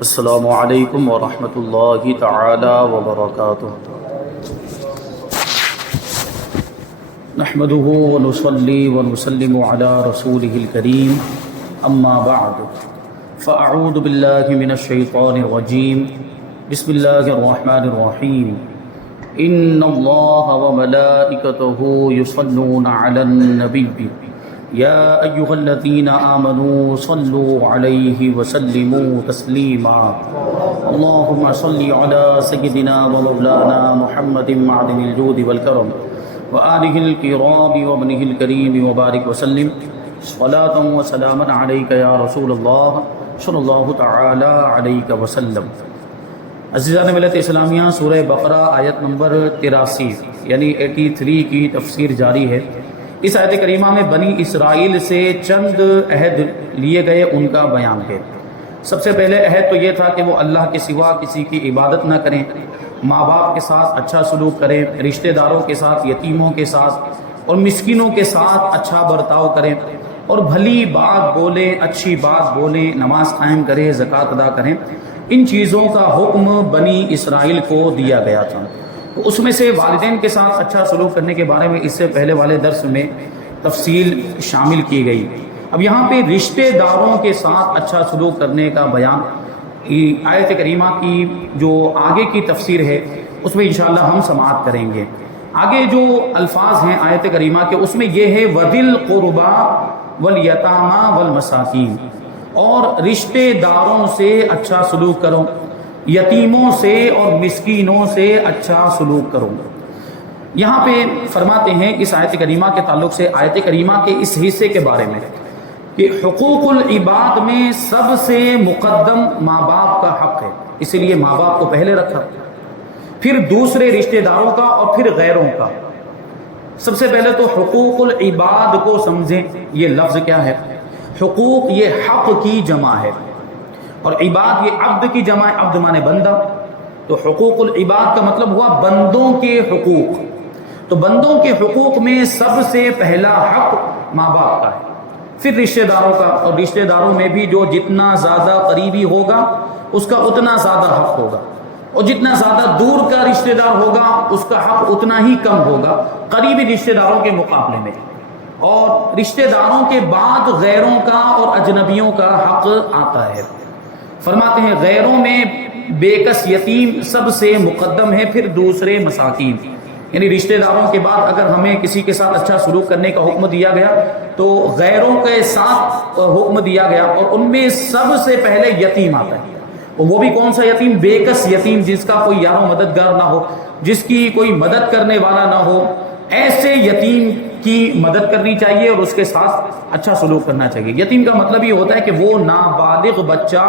السلام علیکم ورحمۃ اللہ تعالی وبرکاتہ۔ نحمده ونصلي ونسلم على رسوله الكريم اما بعد فاعوذ بالله من الشیطان الرجیم بسم اللہ الرحمن الرحیم ان اللہ وملائکته يصلون على النبی یا ایہا الذین آمنوا صلوا علیہ وسلموا تسلیما اللہم صل علی سیدنا ومولانا محمد معدن الجود والکرم وآلہ الکرام وابنہ الکریم وبارک وسلم صلاۃ وسلاما علیک یا رسول اللہ صلی اللہ تعالی علیہ وسلم۔ عزیزان ملت اسلامیہ، سورہ بقرہ آیت نمبر 83 یعنی 83 کی تفسیر جاری ہے۔ اس آیت کریمہ میں بنی اسرائیل سے چند عہد لیے گئے، ان کا بیان ہے۔ سب سے پہلے عہد تو یہ تھا کہ وہ اللہ کے سوا کسی کی عبادت نہ کریں، ماں باپ کے ساتھ اچھا سلوک کریں، رشتہ داروں کے ساتھ، یتیموں کے ساتھ اور مسکینوں کے ساتھ اچھا برتاؤ کریں، اور بھلی بات بولیں، اچھی بات بولیں، نماز قائم کریں، زکوٰۃ ادا کریں۔ ان چیزوں کا حکم بنی اسرائیل کو دیا گیا تھا۔ اس میں سے والدین کے ساتھ اچھا سلوک کرنے کے بارے میں اس سے پہلے والے درس میں تفصیل شامل کی گئی۔ اب یہاں پہ رشتہ داروں کے ساتھ اچھا سلوک کرنے کا بیان آیت کریمہ کی جو آگے کی تفسیر ہے اس میں انشاءاللہ ہم سماعت کریں گے۔ آگے جو الفاظ ہیں آیت کریمہ کے اس میں یہ ہے وَذِي الْقُرْبَى وَالْيَتَامَى وَالْمَسَاكِينَ، اور رشتہ داروں سے اچھا سلوک کرو، یتیموں سے اور مسکینوں سے اچھا سلوک کرو۔ یہاں پہ فرماتے ہیں اس آیت کریمہ کے تعلق سے، آیت کریمہ کے اس حصے کے بارے میں، کہ حقوق العباد میں سب سے مقدم ماں باپ کا حق ہے، اسی لیے ماں باپ کو پہلے رکھا، پھر دوسرے رشتہ داروں کا اور پھر غیروں کا۔ سب سے پہلے تو حقوق العباد کو سمجھیں، یہ لفظ کیا ہے؟ حقوق یہ حق کی جمع ہے، اور عباد یہ عبد کی جمع ہے، عبد مانے بندہ، تو حقوق العباد کا مطلب ہوا بندوں کے حقوق۔ تو بندوں کے حقوق میں سب سے پہلا حق ماں باپ کا ہے، پھر رشتہ داروں کا، اور رشتہ داروں میں بھی جو جتنا زیادہ قریبی ہوگا اس کا اتنا زیادہ حق ہوگا، اور جتنا زیادہ دور کا رشتہ دار ہوگا اس کا حق اتنا ہی کم ہوگا قریبی رشتہ داروں کے مقابلے میں۔ اور رشتہ داروں کے بعد غیروں کا اور اجنبیوں کا حق آتا ہے۔ فرماتے ہیں غیروں میں بے کس یتیم سب سے مقدم ہے، پھر دوسرے مساکین، یعنی رشتہ داروں کے بعد اگر ہمیں کسی کے ساتھ اچھا سلوک کرنے کا حکم دیا گیا تو غیروں کے ساتھ حکم دیا گیا، اور ان میں سب سے پہلے یتیم آتا ہے۔ اور وہ بھی کون سا یتیم؟ بے کس یتیم، جس کا کوئی یار و مددگار نہ ہو، جس کی کوئی مدد کرنے والا نہ ہو، ایسے یتیم کی مدد کرنی چاہیے اور اس کے ساتھ اچھا سلوک کرنا چاہیے۔ یتیم کا مطلب یہ ہوتا ہے کہ وہ نابالغ بچہ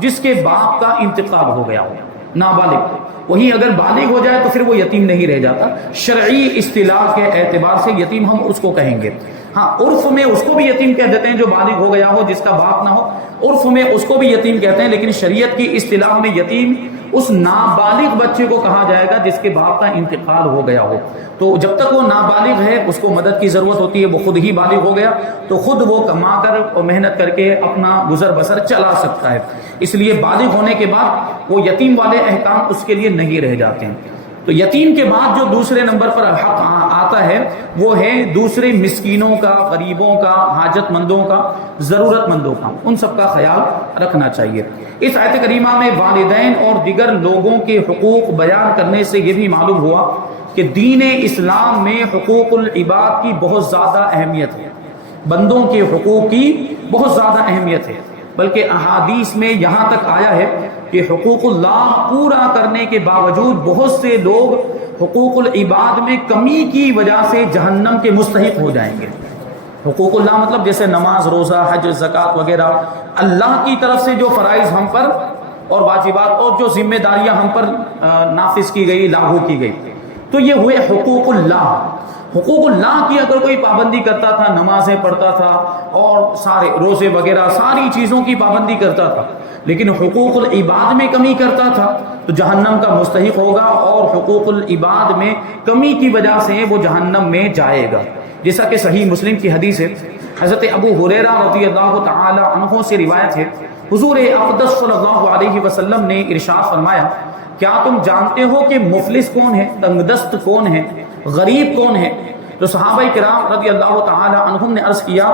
جس کے باپ کا انتقال ہو گیا ہو، نابالغ، وہی اگر بالغ ہو جائے تو پھر وہ یتیم نہیں رہ جاتا۔ شرعی اصطلاح کے اعتبار سے یتیم ہم اس کو کہیں گے۔ ہاں، عرف میں اس کو بھی یتیم کہہ دیتے ہیں جو بالغ ہو گیا ہو، جس کا باپ نہ ہو، عرف میں اس کو بھی یتیم کہتے ہیں، لیکن شریعت کی اصطلاح میں یتیم اس نابالغ بچے کو کہا جائے گا جس کے باپ کا انتقال ہو گیا ہو۔ تو جب تک وہ نابالغ ہے اس کو مدد کی ضرورت ہوتی ہے، وہ خود ہی بالغ ہو گیا تو خود وہ کما کر اور محنت کر کے اپنا گزر بسر چلا سکتا ہے، اس لیے بالغ ہونے کے بعد وہ یتیم والے احکام اس کے لیے نہیں رہ جاتے ہیں۔ تو یتیم کے بعد جو دوسرے نمبر پر حق آتا ہے وہ ہے دوسرے مسکینوں کا، غریبوں کا، حاجت مندوں کا، ضرورت مندوں کا، ان سب کا خیال رکھنا چاہیے۔ اس آیت کریمہ میں والدین اور دیگر لوگوں کے حقوق بیان کرنے سے یہ بھی معلوم ہوا کہ دین اسلام میں حقوق العباد کی بہت زیادہ اہمیت ہے، بندوں کے حقوق کی بہت زیادہ اہمیت ہے، بلکہ احادیث میں یہاں تک آیا ہے کہ حقوق اللہ پورا کرنے کے باوجود بہت سے لوگ حقوق العباد میں کمی کی وجہ سے جہنم کے مستحق ہو جائیں گے۔ حقوق اللہ مطلب جیسے نماز، روزہ، حج، زکوٰۃ وغیرہ، اللہ کی طرف سے جو فرائض ہم پر اور واجبات اور جو ذمہ داریاں ہم پر نافذ کی گئی، لاگو کی گئی، تو یہ ہوئے حقوق اللہ۔ حقوق اللہ کی اگر کوئی پابندی کرتا تھا، نمازیں پڑھتا تھا اور سارے روزے وغیرہ ساری چیزوں کی پابندی کرتا تھا، لیکن حقوق العباد میں کمی کرتا تھا تو جہنم کا مستحق ہوگا، اور حقوق العباد میں کمی کی وجہ سے وہ جہنم میں جائے گا۔ جیسا کہ صحیح مسلم کی حدیث ہے، حضرت ابو ہریرہ رضی اللہ تعالی عنہ سے روایت ہے حضور اقدس صلی اللہ علیہ وسلم نے ارشاد فرمایا، کیا تم جانتے ہو کہ مفلس کون ہے، تنگ دست کون ہے، غریب کون ہے؟ تو صحابہ کرام رضی اللہ تعالی عنہم نے عرض کیا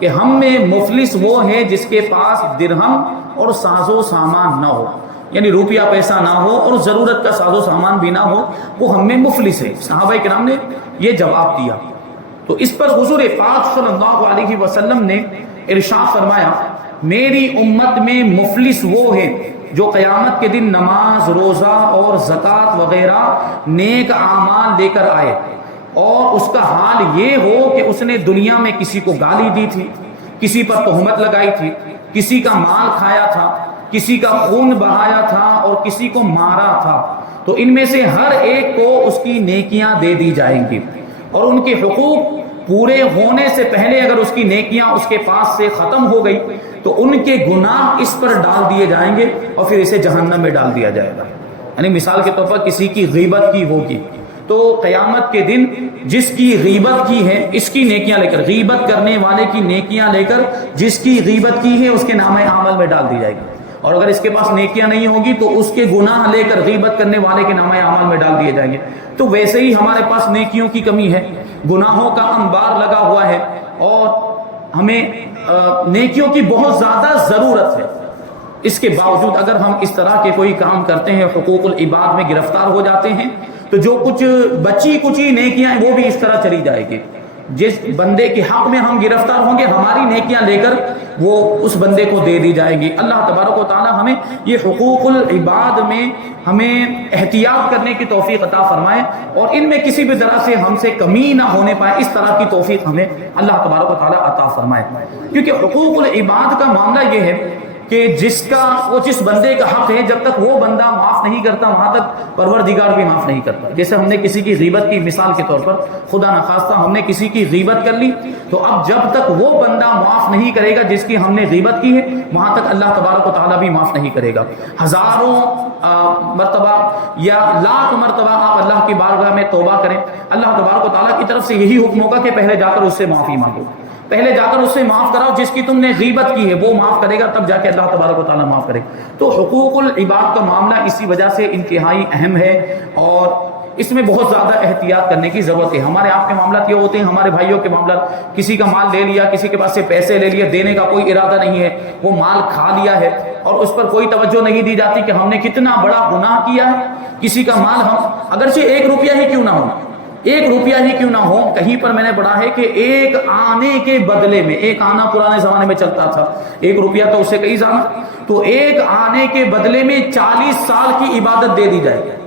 کہ ہم میں مفلس وہ ہے جس کے پاس درہم اور ساز و سامان نہ ہو، یعنی روپیہ پیسہ نہ ہو اور ضرورت کا ساز و سامان بھی نہ ہو، وہ ہم میں مفلس ہے۔ صحابہ کرام نے یہ جواب دیا۔ تو اس پر حضور پاک صلی اللہ علیہ وسلم نے ارشاد فرمایا، میری امت میں مفلس وہ ہے جو قیامت کے دن نماز، روزہ اور زکوٰۃ وغیرہ نیک اعمال لے کر آئے اور اس کا حال یہ ہو کہ اس نے دنیا میں کسی کو گالی دی تھی، کسی پر تہمت لگائی تھی، کسی کا مال کھایا تھا، کسی کا خون بہایا تھا اور کسی کو مارا تھا، تو ان میں سے ہر ایک کو اس کی نیکیاں دے دی جائیں گی، اور ان کے حقوق پورے ہونے سے پہلے اگر اس کی نیکیاں اس کے پاس سے ختم ہو گئی تو ان کے گناہ اس پر ڈال دیے جائیں گے اور پھر اسے جہنم میں ڈال دیا جائے گا۔ یعنی مثال کے طور پر کسی کی غیبت کی ہوگی تو قیامت کے دن جس کی غیبت کی ہے اس کی نیکیاں لے کر، غیبت کرنے والے کی نیکیاں لے کر جس کی غیبت کی ہے اس کے نامہ اعمال میں ڈال دی جائے گی، اور اگر اس کے پاس نیکیاں نہیں ہوگی تو اس کے گناہ لے کر غیبت کرنے والے کے نامہ اعمال میں ڈال دیے جائیں گے۔ تو ویسے ہی ہمارے پاس نیکیوں کی کمی ہے، گناہوں کا انبار لگا ہوا ہے اور ہمیں نیکیوں کی بہت زیادہ ضرورت ہے۔ اس کے باوجود اگر ہم اس طرح کے کوئی کام کرتے ہیں، حقوق العباد میں گرفتار ہو جاتے ہیں، تو جو کچھ بچی کچی نیکیاں ہیں وہ بھی اس طرح چلی جائے گی۔ جس بندے کے حق میں ہم گرفتار ہوں گے ہماری نیکیاں لے کر وہ اس بندے کو دے دی جائے گی۔ اللہ تبارک و تعالی ہمیں یہ حقوق العباد میں ہمیں احتیاط کرنے کی توفیق عطا فرمائے اور ان میں کسی بھی طرح سے ہم سے کمی نہ ہونے پائے، اس طرح کی توفیق ہمیں اللہ تبارک و تعالی عطا فرمائے۔ کیونکہ حقوق العباد کا معاملہ یہ ہے کہ جس بندے کا حق ہے جب تک وہ بندہ معاف نہیں کرتا وہاں تک پروردگار بھی معاف نہیں کرتا۔ جیسے ہم نے کسی کی غیبت کی مثال کے طور پر، خدا نخواستہ ہم نے کسی کی غیبت کر لی، تو اب جب تک وہ بندہ معاف نہیں کرے گا جس کی ہم نے غیبت کی ہے وہاں تک اللہ تبارک و تعالیٰ بھی معاف نہیں کرے گا۔ ہزاروں مرتبہ یا لاکھ مرتبہ آپ اللہ کی بارگاہ میں توبہ کریں، اللہ تبارک و تعالیٰ کی طرف سے یہی حکم ہوگا کہ پہلے جا کر اس سے معافی مانگو، پہلے جا کر اس سے معاف کراؤ، جس کی تم نے غیبت کی ہے وہ معاف کرے گا تب جا کے اللہ تبارک و تعالیٰ معاف کرے۔ تو حقوق العباد کا معاملہ اسی وجہ سے انتہائی اہم ہے اور اس میں بہت زیادہ احتیاط کرنے کی ضرورت ہے۔ ہمارے آپ کے معاملات یہ ہوتے ہیں، ہمارے بھائیوں کے معاملات، کسی کا مال لے لیا، کسی کے پاس سے پیسے لے لیے، دینے کا کوئی ارادہ نہیں ہے، وہ مال کھا لیا ہے اور اس پر کوئی توجہ نہیں دی جاتی کہ ہم نے کتنا بڑا گناہ کیا ہے۔ کسی کا مال ہم اگرچہ 1 روپیہ ہی کیوں نہ ہو، 1 روپیہ ہی کیوں نہ ہو، کہیں پر میں نے پڑھا ہے کہ 1 آنے کے بدلے میں، 1 آنا پرانے زمانے میں چلتا تھا، 1 روپیہ تو اسے کئی زیادہ، تو 1 آنے کے بدلے میں 40 سال کی عبادت دے دی جائے گی۔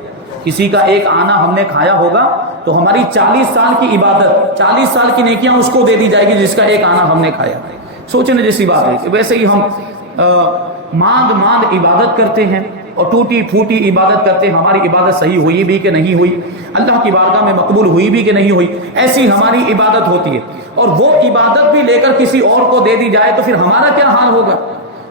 کسی کا 1 آنا ہم نے کھایا ہوگا تو ہماری 40 سال کی عبادت، 40 سال کی نیکیاں اس کو دے دی جائے گی جس کا 1 آنا ہم نے کھایا۔ سوچنے جیسی بات ہے کہ ویسے ہی ہم ماند عبادت کرتے ہیں اور ٹوٹی پھوٹی عبادت کرتے ہیں، ہماری عبادت صحیح ہوئی بھی کہ نہیں ہوئی، اللہ کی بارگاہ میں مقبول ہوئی بھی کہ نہیں ہوئی، ایسی ہماری عبادت ہوتی ہے، اور وہ عبادت بھی لے کر کسی اور کو دے دی جائے تو پھر ہمارا کیا حال ہوگا؟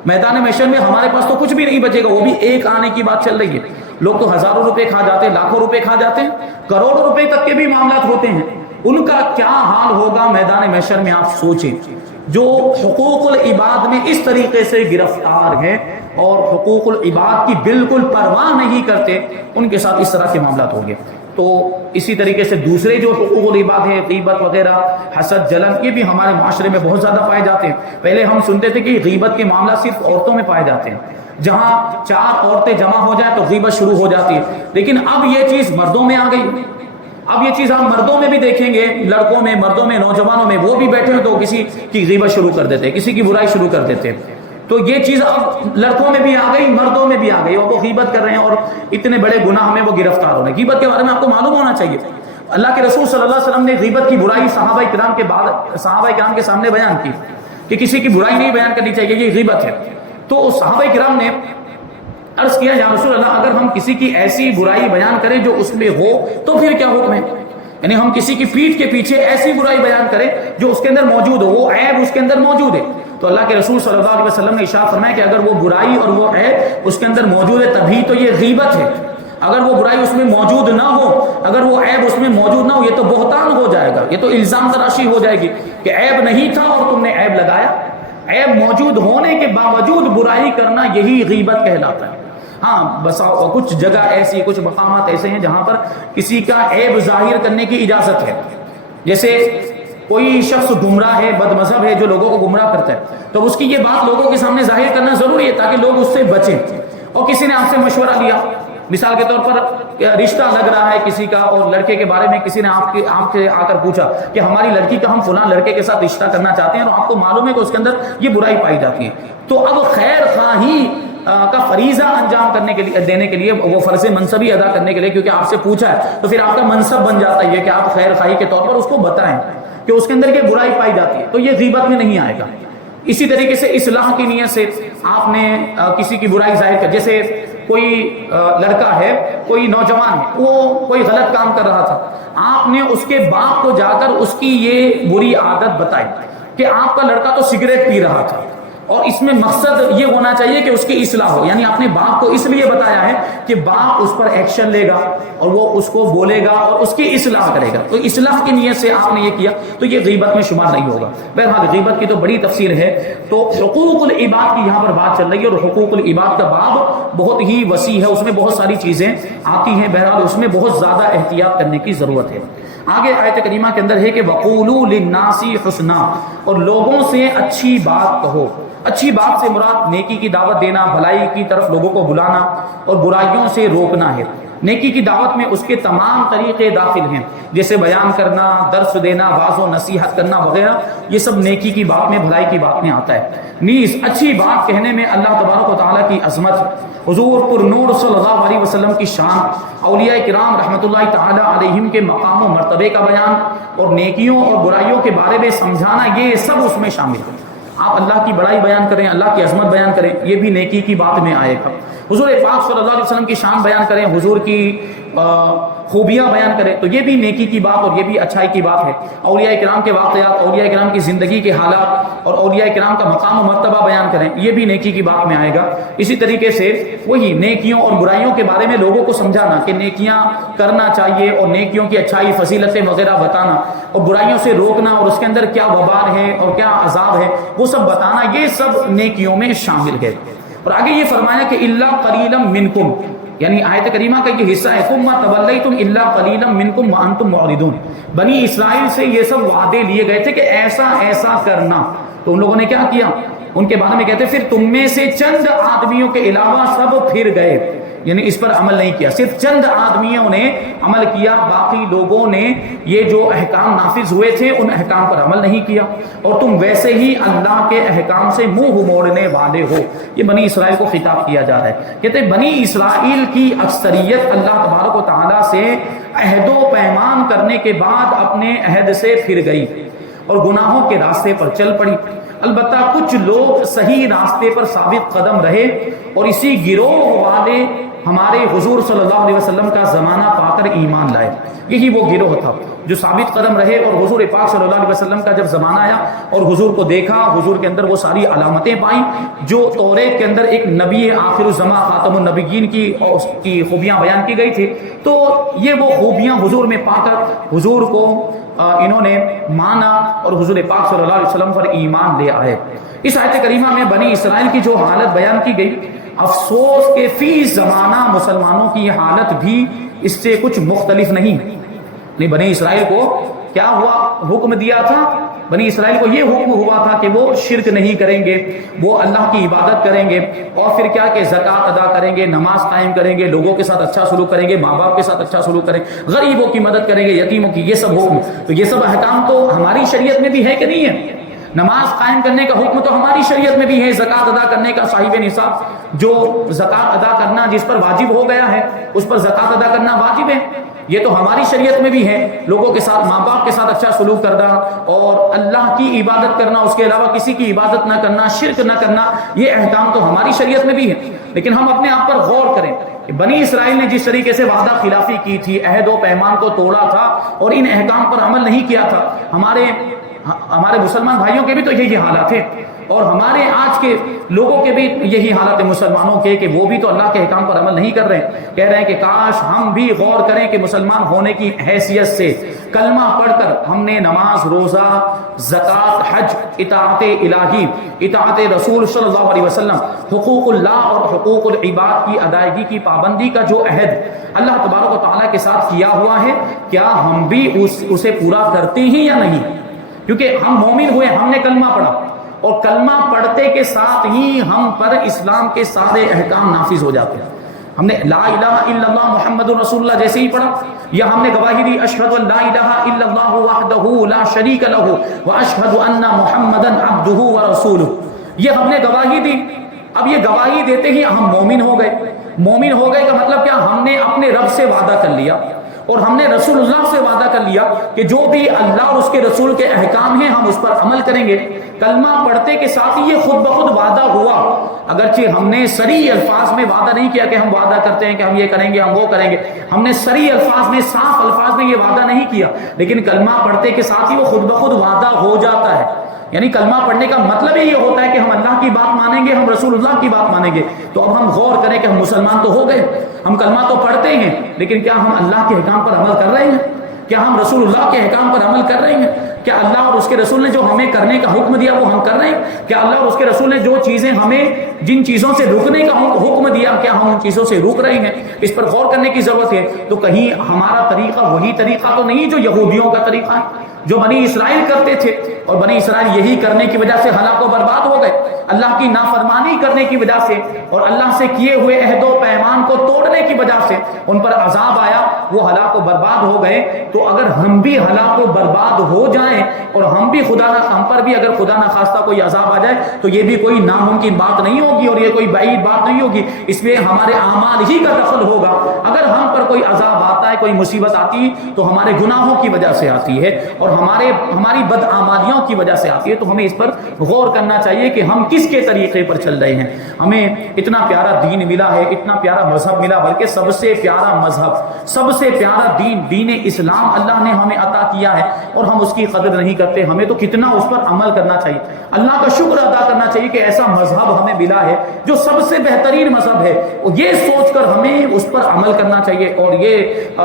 میدان محشر میں ہمارے پاس تو کچھ بھی نہیں بچے گا، وہ بھی 1 آنے کی بات چل رہی ہے۔ لوگ تو ہزاروں روپے کھا جاتے ہیں، لاکھوں روپے کھا جاتے ہیں، کروڑوں روپے تک کے بھی معاملات ہوتے ہیں، ان کا کیا حال ہوگا میدان محشر میں؟ آپ سوچیں۔ جو حقوق العباد میں اس طریقے سے گرفتار ہیں اور حقوق العباد کی بالکل پرواہ نہیں کرتے، ان کے ساتھ اس طرح کے معاملات ہوں گے۔ تو اسی طریقے سے دوسرے جو حقوق العباد ہیں، غیبت وغیرہ، حسد، جلن، یہ بھی ہمارے معاشرے میں بہت زیادہ پائے جاتے ہیں۔ پہلے ہم سنتے تھے کہ غیبت کے معاملات صرف عورتوں میں پائے جاتے ہیں، جہاں 4 عورتیں جمع ہو جائیں تو غیبت شروع ہو جاتی ہے، لیکن اب یہ چیز مردوں میں آ گئی۔ اب یہ چیز آپ مردوں میں بھی دیکھیں گے، لڑکوں میں، مردوں میں، نوجوانوں میں، وہ بھی بیٹھے ہیں تو کسی کی غیبت شروع کر دیتے ہیں، کسی کی برائی شروع کر دیتے ہیں۔ تو یہ چیز اب لڑکوں میں بھی آ گئی، مردوں میں بھی آ گئی، اور وہ غیبت کر رہے ہیں اور اتنے بڑے گناہ میں وہ گرفتار ہو رہے ہیں۔ غیبت کے بارے میں آپ کو معلوم ہونا چاہیے، اللہ کے رسول صلی اللہ علیہ وسلم نے غیبت کی برائی صحابہ کرام کے سامنے بیان کی کہ کسی کی برائی نہیں بیان کرنی چاہیے، یہ غیبت ہے۔ تو صحابہ کرام نے عرض کیا، یا رسول اللہ اگر ہم کسی کی ایسی برائی بیان کریں جو اس میں ہو تو پھر کیا حکم ہے؟ یعنی ہم کسی کی پیٹھ کے پیچھے ایسی برائی بیان کریں جو اس کے اندر موجود ہو، وہ عیب اس کے اندر موجود ہے، تو اللہ کے رسول صلی اللہ علیہ وسلم نے ارشاد فرمایا کہ اگر وہ برائی اور وہ عیب اس کے اندر موجود ہے تبھی تو یہ غیبت ہے۔ اگر وہ برائی اس میں موجود نہ ہو، اگر وہ عیب اس میں موجود نہ ہو، یہ تو بہتان ہو جائے گا، یہ تو الزام تراشی ہو جائے گی کہ عیب نہیں تھا اور تم نے عیب لگایا۔ عیب موجود ہونے کے باوجود برائی کرنا یہی غیبت کہلاتا ہے۔ ہاں بس کچھ جگہ ایسی، کچھ مقامات ایسے ہیں جہاں پر کسی کا عیب ظاہر کرنے کی اجازت ہے، جیسے کوئی شخص گمراہ ہے، بد مذہب ہے، جو لوگوں کو گمراہ کرتا ہے، تو اس کی یہ بات لوگوں کے سامنے ظاہر کرنا ضروری ہے تاکہ لوگ اس سے بچیں۔ اور کسی نے آپ سے مشورہ لیا، مثال کے طور پر رشتہ لگ رہا ہے کسی کا، اور لڑکے کے بارے میں کسی نے آپ سے آ کر پوچھا کہ ہماری لڑکی کا ہم فلاں لڑکے کے ساتھ رشتہ کرنا چاہتے ہیں، اور آپ کو معلوم ہے کہ اس کے اندر یہ برائی پائی جاتی ہے، تو اب خیر خواہی کا فریضہ انجام کرنے کے لیے، دینے کے لیے، وہ فرض منصبی ادا کرنے کے لیے، کیونکہ آپ سے پوچھا ہے تو پھر آپ کا منصب بن جاتا ہے کہ آپ خیر خواہی کے طور پر اس کو بتائیں کہ اس کے اندر یہ برائی پائی جاتی ہے، تو یہ غیبت میں نہیں آئے گا۔ اسی طریقے سے اصلاح کی نیت سے آپ نے کسی کی برائی ظاہر کر، جیسے کوئی لڑکا ہے، کوئی نوجوان ہے، وہ کوئی غلط کام کر رہا تھا، آپ نے اس کے باپ کو جا کر اس کی یہ بری عادت بتائی کہ آپ کا لڑکا تو سگریٹ پی رہا تھا، اور اس میں مقصد یہ ہونا چاہیے کہ اس کی اصلاح ہو، یعنی آپ نے باپ کو اس لیے بتایا ہے کہ باپ اس پر ایکشن لے گا اور وہ اس کو بولے گا اور اس کی اصلاح کرے گا، تو اصلاح کی نیت سے آپ نے یہ کیا تو یہ غیبت میں شمار نہیں ہوگا۔ بہرحال غیبت کی تو بڑی تفصیل ہے، تو حقوق العباد کی یہاں پر بات چل رہی ہے، اور حقوق العباد کا باب بہت ہی وسیع ہے، اس میں بہت ساری چیزیں آتی ہیں، بہرحال اس میں بہت زیادہ احتیاط کرنے کی ضرورت ہے۔ آگے آیت کریمہ کے اندر ہے کہ وَقُولُوا لِلنَّاسِ حُسْنًا، اور لوگوں سے اچھی بات کہو۔ اچھی بات سے مراد نیکی کی دعوت دینا، بھلائی کی طرف لوگوں کو بلانا اور برائیوں سے روکنا ہے۔ نیکی کی دعوت میں اس کے تمام طریقے داخل ہیں، جیسے بیان کرنا، درس دینا، واعظ و نصیحت کرنا وغیرہ، یہ سب نیکی کی بات میں، بھلائی کی بات میں آتا ہے۔ نیز اچھی بات کہنے میں اللہ تبارک و تعالیٰ کی عظمت، حضور پر نور صلی اللہ علیہ وسلم کی شان، اولیاء کرام رحمۃ اللہ تعالی علیہم کے مقام و مرتبے کا بیان اور نیکیوں اور برائیوں کے بارے میں سمجھانا، یہ سب اس میں شامل ہے۔ آپ اللہ کی بڑائی بیان کریں، اللہ کی عظمت بیان کریں، یہ بھی نیکی کی بات میں آئے گا۔ حضور پاک صلی اللہ علیہ وسلم کی شان بیان کریں، حضور کی خوبیاں بیان کریں، تو یہ بھی نیکی کی بات اور یہ بھی اچھائی کی بات ہے۔ اولیاء کرام کے واقعات، اولیاء کرام کی زندگی کے حالات اور اولیاء کرام کا مقام و مرتبہ بیان کریں، یہ بھی نیکی کی بات میں آئے گا۔ اسی طریقے سے وہی نیکیوں اور برائیوں کے بارے میں لوگوں کو سمجھانا کہ نیکیاں کرنا چاہیے، اور نیکیوں کی اچھائی، فضیلتیں وغیرہ بتانا، اور برائیوں سے روکنا اور اس کے اندر کیا وبال ہے اور کیا عذاب ہے وہ سب بتانا، یہ سب نیکیوں میں شامل ہے۔ اور آگے یہ فرمایا کہ الا قلیلا منکم، یعنی آیت کریمہ کا یہ حصہ ہے، ثم تولیتم الا قلیلا منکم وانتم معرضون۔ بنی اسرائیل سے یہ سب وعدے لیے گئے تھے کہ ایسا ایسا کرنا، تو ان لوگوں نے کیا کیا؟ ان کے بارے میں کہتے ہیں پھر تم میں سے چند آدمیوں کے علاوہ سب پھر گئے، یعنی اس پر عمل نہیں کیا، صرف چند آدمیوں نے عمل کیا، باقی لوگوں نے یہ جو احکام نافذ ہوئے تھے ان احکام پر عمل نہیں کیا، اور تم ویسے ہی اللہ کے احکام سے منہ موڑنے والے ہو۔ یہ بنی اسرائیل کو خطاب کیا جا رہا ہے، کہتے ہیں بنی اسرائیل کی اکثریت اللہ تبارک و تعالیٰ سے عہد و پیمان کرنے کے بعد اپنے عہد سے پھر گئی اور گناہوں کے راستے پر چل پڑی۔ البتہ کچھ لوگ صحیح راستے پر ثابت قدم رہے، اور اسی گروہ والے ہمارے حضور صلی اللہ علیہ وسلم کا زمانہ پا کر ایمان لائے۔ یہی وہ گروہ تھا جو ثابت قدم رہے، اور حضور پاک صلی اللہ علیہ وسلم کا جب زمانہ آیا اور حضور کو دیکھا، حضور کے اندر وہ ساری علامتیں پائیں جو توریت کے اندر ایک نبی آخر الزمان خاتم النبیین کی خوبیاں بیان کی گئی تھی، تو یہ وہ خوبیاں حضور میں پا کر حضور کو انہوں نے مانا اور حضور پاک صلی اللہ علیہ وسلم پر ایمان لے آئے۔ اس آیت کریمہ میں بنی اسرائیل کی جو حالت بیان کی گئی، افسوس کہ فی زمانہ مسلمانوں کی یہ حالت بھی اس سے کچھ مختلف نہیں۔ بنی اسرائیل کو کیا ہوا؟ حکم دیا تھا، بنی اسرائیل کو یہ حکم ہوا تھا کہ وہ شرک نہیں کریں گے، وہ اللہ کی عبادت کریں گے، اور پھر کیا کہ زکوٰۃ ادا کریں گے، نماز قائم کریں گے، لوگوں کے ساتھ اچھا سلوک کریں گے، ماں باپ کے ساتھ اچھا سلوک کریں گے، غریبوں کی مدد کریں گے، یتیموں کی، یہ سب حکم، تو یہ سب احکام تو ہماری شریعت میں بھی ہے کہ نہیں ہے؟ نماز قائم کرنے کا حکم تو ہماری شریعت میں بھی ہے، زکوٰۃ ادا کرنے کا صاحب نصاب جو زکوٰۃ ادا کرنا جس پر واجب ہو گیا ہے اس پر زکوٰۃ ادا کرنا واجب ہے، یہ تو ہماری شریعت میں بھی ہے۔ لوگوں کے ساتھ، ماں باپ کے ساتھ اچھا سلوک کرنا اور اللہ کی عبادت کرنا، اس کے علاوہ کسی کی عبادت نہ کرنا، شرک نہ کرنا، یہ احکام تو ہماری شریعت میں بھی ہے۔ لیکن ہم اپنے آپ پر غور کریں کہ بنی اسرائیل نے جس طریقے سے وعدہ خلافی کی تھی، عہد و پیمان کو توڑا تھا اور ان احکام پر عمل نہیں کیا تھا، ہمارے مسلمان بھائیوں کے بھی تو یہی حالات ہے۔ اور ہمارے آج کے لوگوں کے بھی یہی حالت ہے مسلمانوں کے کہ وہ بھی تو اللہ کے احکام پر عمل نہیں کر رہے ہیں. کہہ رہے ہیں کہ کاش ہم بھی غور کریں کہ مسلمان ہونے کی حیثیت سے کلمہ پڑھ کر ہم نے نماز، روزہ، زکوٰۃ، حج، اطاعت الہی، اطاعت رسول صلی اللہ علیہ وسلم، حقوق اللہ اور حقوق العباد کی ادائیگی کی پابندی کا جو عہد اللہ تبارک و تعالیٰ کے ساتھ کیا ہوا ہے، کیا ہم بھی اسے پورا کرتے ہیں یا نہیں. کیونکہ ہم مومن ہوئے، ہم نے کلمہ پڑھا، اور کلمہ پڑھتے کے ساتھ ہی ہم پر اسلام کے سارے احکام نافذ ہو جاتے ہیں. ہم نے لا الہ الا اللہ محمد رسول اللہ جیسے ہی پڑھا، یا ہم نے گواہی دی اشہد ان لا الہ الا اللہ وحدہ لا شریک لہ واشہد ان محمدا عبدہ ورسولہ، یہ ہم نے گواہی دی. اب یہ گواہی دیتے ہی ہم مومن ہو گئے. مومن ہو گئے کا مطلب کیا؟ ہم نے اپنے رب سے وعدہ کر لیا اور ہم نے رسول اللہ سے وعدہ کر لیا کہ جو بھی اللہ اور اس کے رسول کے احکام ہیں ہم اس پر عمل کریں گے. کلمہ پڑھتے کے ساتھ یہ خود بخود وعدہ ہوا، اگرچہ ہم نے صریح الفاظ میں وعدہ نہیں کیا کہ ہم وعدہ کرتے ہیں کہ ہم یہ کریں گے، ہم وہ کریں گے. ہم نے صریح الفاظ میں، صاف الفاظ میں یہ وعدہ نہیں کیا، لیکن کلمہ پڑھتے کے ساتھ ہی وہ خود بخود وعدہ ہو جاتا ہے. یعنی کلمہ پڑھنے کا مطلب ہی یہ ہوتا ہے کہ ہم اللہ کی بات مانیں گے، ہم رسول اللہ کی بات مانیں گے. تو اب ہم غور کریں کہ ہم مسلمان تو ہو گئے، ہم کلمہ تو پڑھتے ہیں، لیکن کیا ہم اللہ کے احکام پر عمل کر رہے ہیں؟ کیا ہم رسول اللہ کے احکام پر عمل کر رہے ہیں؟ کیا اللہ اور اس کے رسول نے جو ہمیں کرنے کا حکم دیا وہ ہم کر رہے ہیں؟ کیا اللہ اور اس کے رسول نے جو چیزیں ہمیں، جن چیزوں سے رکنے کا حکم دیا، کیا ہم ان چیزوں سے رک رہے ہیں؟ اس پر غور کرنے کی ضرورت ہے. تو کہیں ہمارا طریقہ وہی طریقہ تو نہیں جو یہودیوں کا طریقہ ہے، جو بنی اسرائیل کرتے تھے، اور بنی اسرائیل یہی کرنے کی وجہ سے ہلاک و برباد ہو گئے. اللہ کی نافرمانی کرنے کی وجہ سے اور اللہ سے کیے ہوئے عہد و پیمان کو توڑنے کی وجہ سے ان پر عذاب آیا، وہ ہلاک و برباد ہو گئے. تو اگر ہم بھی ہلاک و برباد ہو جائیں اور ہم بھی ہم پر بھی اگر خدا نخواستہ کوئی عذاب آ جائے تو یہ بھی کوئی ناممکن بات نہیں ہوگی اور یہ کوئی بعید بات نہیں ہوگی. اس میں ہمارے اعمال ہی کا دخل ہوگا. اگر ہم پر کوئی عذاب آتا ہے، کوئی مصیبت آتی ہے تو ہمارے گناہوں کی وجہ سے آتی ہے اور ہماری بدعمالیوں کی وجہ سے آتی ہے. تو ہمیں اس پر غور کرنا چاہیے کہ ہم کس کے طریقے پر چل رہے ہیں. ہمیں اتنا پیارا دین ملا ہے، اتنا پیارا مذہب ملا، بلکہ سب سے پیارا مذہب، سب سے پیارا دین اسلام اللہ نے ہمیں عطا کیا ہے، اور ہم اس کی قدر نہیں کرتے. ہمیں تو کتنا اس پر عمل کرنا چاہیے، اللہ کا شکر ادا کرنا چاہیے کہ ایسا مذہب ہمیں ملا ہے جو سب سے بہترین مذہب ہے. یہ سوچ کر ہمیں اس پر عمل کرنا چاہیے، اور یہ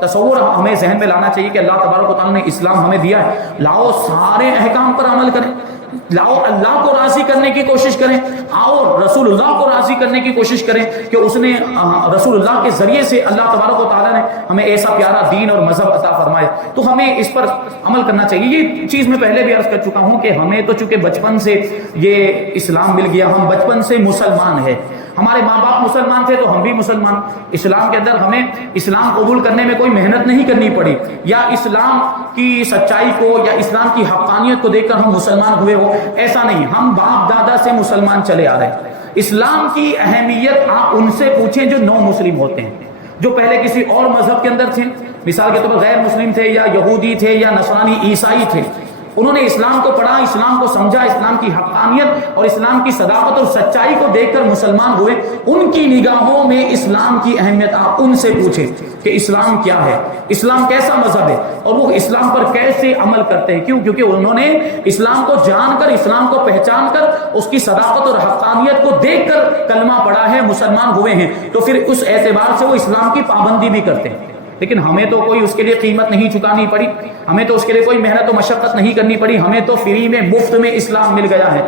تصور ہمیں ذہن میں لانا چاہیے کہ اللہ تبارک و تعالیٰ نے اسلام ہمیں دیا ہے. لاؤ سارے احکام پر عمل کریں، لاؤ اللہ کو راضی کرنے کی کوشش کریں، آؤ رسول اللہ کو راضی کرنے کی کوشش کریں کہ اس نے رسول اللہ کے ذریعے سے اللہ تبارک و تعالیٰ نے ہمیں ایسا پیارا دین اور مذہب عطا فرمایا. تو ہمیں اس پر عمل کرنا چاہیے. یہ چیز میں پہلے بھی عرض کر چکا ہوں کہ ہمیں تو چونکہ بچپن سے یہ اسلام مل گیا، ہم بچپن سے مسلمان ہیں، ہمارے ماں باپ مسلمان تھے تو ہم بھی مسلمان. اسلام کے اندر ہمیں اسلام قبول کرنے میں کوئی محنت نہیں کرنی پڑی، یا اسلام کی سچائی کو یا اسلام کی حقانیت کو دیکھ کر ہم مسلمان ہوئے ہو، ایسا نہیں. ہم باپ دادا سے مسلمان چلے آ رہے ہیں. اسلام کی اہمیت آپ ان سے پوچھیں جو نو مسلم ہوتے ہیں، جو پہلے کسی اور مذہب کے اندر تھے، مثال کے طور پر غیر مسلم تھے یا یہودی تھے یا نصرانی عیسائی تھے. انہوں نے اسلام کو پڑھا، اسلام کو سمجھا، اسلام کی حقانیت اور اسلام کی صداقت اور سچائی کو دیکھ کر مسلمان ہوئے. ان کی نگاہوں میں اسلام کی اہمیت آپ ان سے پوچھیں کہ اسلام کیا ہے، اسلام کیسا مذہب ہے، اور وہ اسلام پر کیسے عمل کرتے ہیں. کیوں؟ کیونکہ انہوں نے اسلام کو جان کر، اسلام کو پہچان کر، اس کی صداقت اور حقانیت کو دیکھ کر کلمہ پڑھا ہے، مسلمان ہوئے ہیں. تو پھر اس اعتبار سے وہ اسلام کی پابندی بھی کرتے ہیں. لیکن ہمیں تو کوئی اس کے لیے قیمت نہیں چکانی پڑی، ہمیں تو اس کے لیے کوئی محنت و مشقت نہیں کرنی پڑی، ہمیں تو فری میں، مفت میں اسلام مل گیا ہے.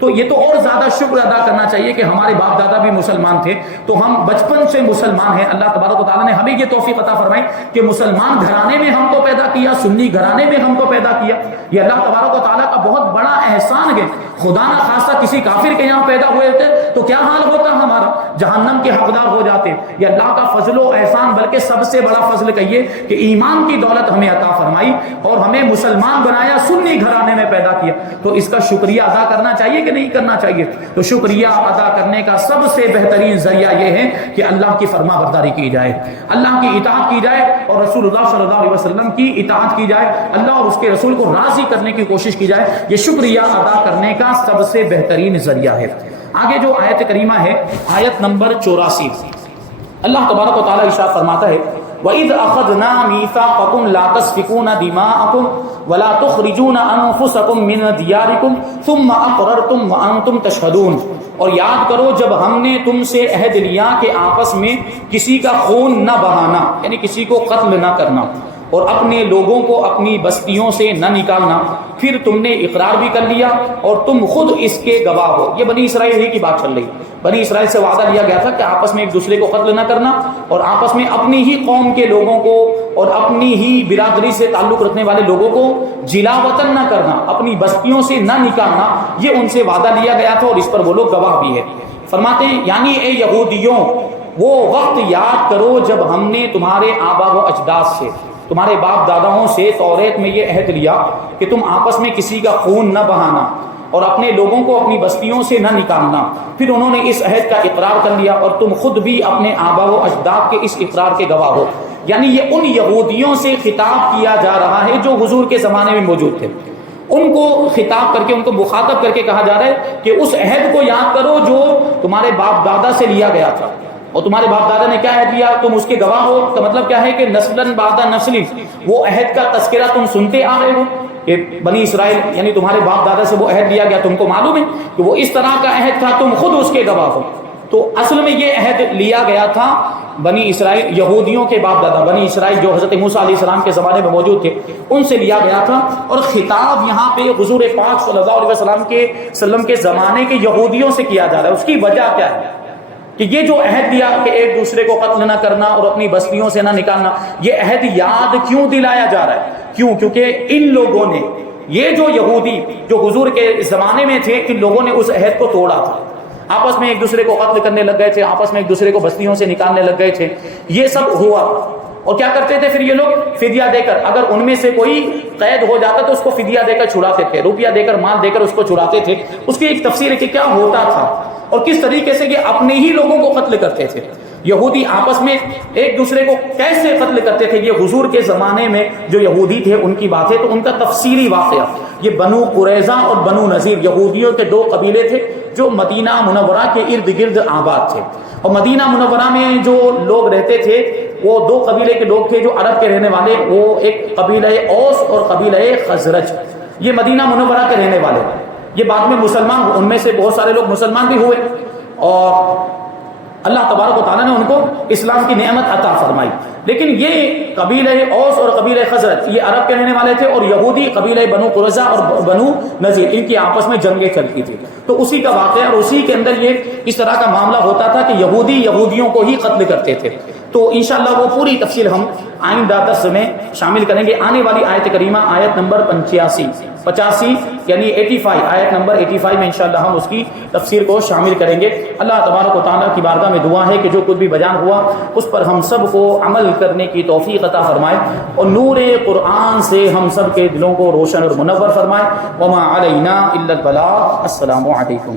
تو یہ تو اور زیادہ شکر ادا کرنا چاہیے کہ ہمارے باپ دادا بھی مسلمان تھے تو ہم بچپن سے مسلمان ہیں. اللہ تبارک و تعالیٰ نے ہمیں یہ توفیق عطا فرمائی کہ مسلمان گھرانے میں ہم کو پیدا کیا، سنی گھرانے میں ہم کو پیدا کیا. یہ اللہ تبارک و تعالیٰ کا بہت بڑا احسان ہے. خدا نہ خاصہ کسی کافر کے یہاں پیدا ہوئے تھے تو کیا حال ہوتا ہمارا، جہنم کے حقدار ہو جاتے. یہ اللہ کا فضل و احسان، بلکہ سب سے بڑا فضل کہیے کہ ایمان کی دولت ہمیں عطا فرمائی اور ہمیں مسلمان بنایا، سنی گھرانے میں پیدا کیا. تو اس کا شکریہ ادا کرنا چاہیے کہ نہیں کرنا چاہیے؟ تو شکریہ ادا کرنے کا سب سے بہترین ذریعہ یہ ہے کہ اللہ کی فرما برداری کی جائے، اللہ کی اطاعت کی جائے اور رسول اللہ صلی اللہ علیہ وسلم کی اطاعت کی جائے، اللہ اور اس کے رسول کو راضی کرنے کی کوشش کی جائے. یہ شکریہ ادا کرنے کا سب سے بہترین ذریعہ ہے. آگے جو آیت کریمہ ہے، آیت نمبر 84، اللہ تبارک و تعالیٰ ارشاد فرماتا ہے وَإِذْ أَخَذْنَا مِيثَاقَكُمْ لَا تَسْفِكُونَ دِمَاءَكُمْ وَلَا تُخْرِجُونَ أَنفُسَكُمْ مِنْ دِيَارِكُمْ ثُمَّ أَقْرَرْتُمْ وَأَنْتُمْ تَشْهَدُونَ۔ اور یاد کرو جب ہم نے تم سے عہد لیا کہ آپس میں کسی کا خون نہ بہانا، یعنی کسی کو قتل نہ کرنا، اور اپنے لوگوں کو اپنی بستیوں سے نہ نکالنا، پھر تم نے اقرار بھی کر لیا اور تم خود اس کے گواہ ہو۔ یہ بنی اسرائیل ہی کی بات چل رہی، بنی اسرائیل سے وعدہ لیا گیا تھا کہ آپس میں ایک دوسرے کو قتل نہ کرنا، اور آپس میں اپنی ہی قوم کے لوگوں کو اور اپنی ہی برادری سے تعلق رکھنے والے لوگوں کو جلا وطن نہ کرنا، اپنی بستیوں سے نہ نکالنا، یہ ان سے وعدہ لیا گیا تھا اور اس پر وہ لوگ گواہ بھی ہے۔ فرماتے ہیں یعنی اے یہودیوں، وہ وقت یاد کرو جب ہم نے تمہارے آبا و اجداد سے، تمہارے باپ داداؤں سے توریت میں یہ عہد لیا کہ تم آپس میں کسی کا خون نہ بہانا اور اپنے لوگوں کو اپنی بستیوں سے نہ نکالنا، پھر انہوں نے اس عہد کا اقرار کر لیا اور تم خود بھی اپنے آبا و اجداد کے اس اقرار کے گواہ ہو۔ یعنی یہ ان یہودیوں سے خطاب کیا جا رہا ہے جو حضور کے زمانے میں موجود تھے، ان کو خطاب کر کے، ان کو مخاطب کر کے کہا جا رہا ہے کہ اس عہد کو یاد کرو جو تمہارے باپ دادا سے لیا گیا تھا، اور تمہارے باپ دادا نے کیا عہد لیا، تم اس کے گواہ ہو۔ کا مطلب کیا ہے کہ نسلاً بعد نسل وہ عہد کا تذکرہ تم سنتے آ رہے ہو کہ بنی اسرائیل یعنی تمہارے باپ دادا سے وہ عہد لیا گیا، تم کو معلوم ہے کہ وہ اس طرح کا عہد تھا، تم خود اس کے گواہ ہو۔ تو اصل میں یہ عہد لیا گیا تھا بنی اسرائیل، یہودیوں کے باپ دادا بنی اسرائیل جو حضرت موسیٰ علیہ السلام کے زمانے میں موجود تھے، ان سے لیا گیا تھا، اور خطاب یہاں پہ حضور پاک صلی اللہ علیہ وسلم کے زمانے کے یہودیوں سے کیا جا رہا ہے۔ اس کی وجہ کیا ہے کہ یہ جو عہد دیا کہ ایک دوسرے کو قتل نہ کرنا اور اپنی بستیوں سے نہ نکالنا، یہ عہد یاد کیوں دلایا جا رہا ہے؟ کیوں؟ کیونکہ ان لوگوں نے، یہ جو یہودی جو حضور کے زمانے میں تھے، ان لوگوں نے اس عہد کو توڑا تھا، آپس میں ایک دوسرے کو قتل کرنے لگ گئے تھے، آپس میں ایک دوسرے کو بستیوں سے نکالنے لگ گئے تھے، یہ سب ہوا۔ اور کیا کرتے تھے پھر یہ لوگ؟ فدیہ دے کر، اگر ان میں سے کوئی قید ہو جاتا تو اس کو فدیہ دے کر چھڑاتے تھے، روپیہ دے کر، مال دے کر اس کو چھڑاتے تھے۔ اس کی ایک تفسیر ہے کہ کیا ہوتا تھا اور کس طریقے سے یہ اپنے ہی لوگوں کو قتل کرتے تھے۔ یہودی آپس میں ایک دوسرے کو کیسے قتل کرتے تھے، یہ حضور کے زمانے میں جو یہودی تھے ان کی بات ہے۔ تو ان کا تفصیلی واقعہ یہ بنو قریظہ اور بنو نذیر یہودیوں کے دو قبیلے تھے جو مدینہ منورہ کے ارد گرد آباد تھے، اور مدینہ منورہ میں جو لوگ رہتے تھے وہ دو قبیلے کے لوگ تھے جو عرب کے رہنے والے، وہ ایک قبیلہ اوس اور قبیلہ خزرج، یہ مدینہ منورہ کے رہنے والے، یہ بعد میں مسلمان، ان میں سے بہت سارے لوگ مسلمان بھی ہوئے، اور اللہ تبارک و تعالیٰ نے ان کو اسلام کی نعمت عطا فرمائی۔ لیکن یہ قبیلہ اوس اور قبیلہ خزرج یہ عرب کے رہنے والے تھے، اور یہودی قبیلہ بنو قریظہ اور بنو نذیر، ان کی آپس میں جنگیں چلتی تھی۔ تو اسی کا واقعہ اور اسی کے اندر یہ اس طرح کا معاملہ ہوتا تھا کہ یہودی یہودیوں کو ہی قتل کرتے تھے۔ تو انشاءاللہ وہ پوری تفصیل ہم آئندہ درس میں شامل کریں گے۔ آنے والی آیت کریمہ آیت نمبر 85 یعنی 85، آیت نمبر 85 میں انشاءاللہ ہم اس کی تفسیر کو شامل کریں گے۔ اللہ تبارک و تعالیٰ کی بارگاہ میں دعا ہے کہ جو کچھ بھی بیان ہوا اس پر ہم سب کو عمل کرنے کی توفیق عطا فرمائے، اور نور قرآن سے ہم سب کے دلوں کو روشن اور منور فرمائے۔ وما علینا الا البلاغ۔ السلام علیکم۔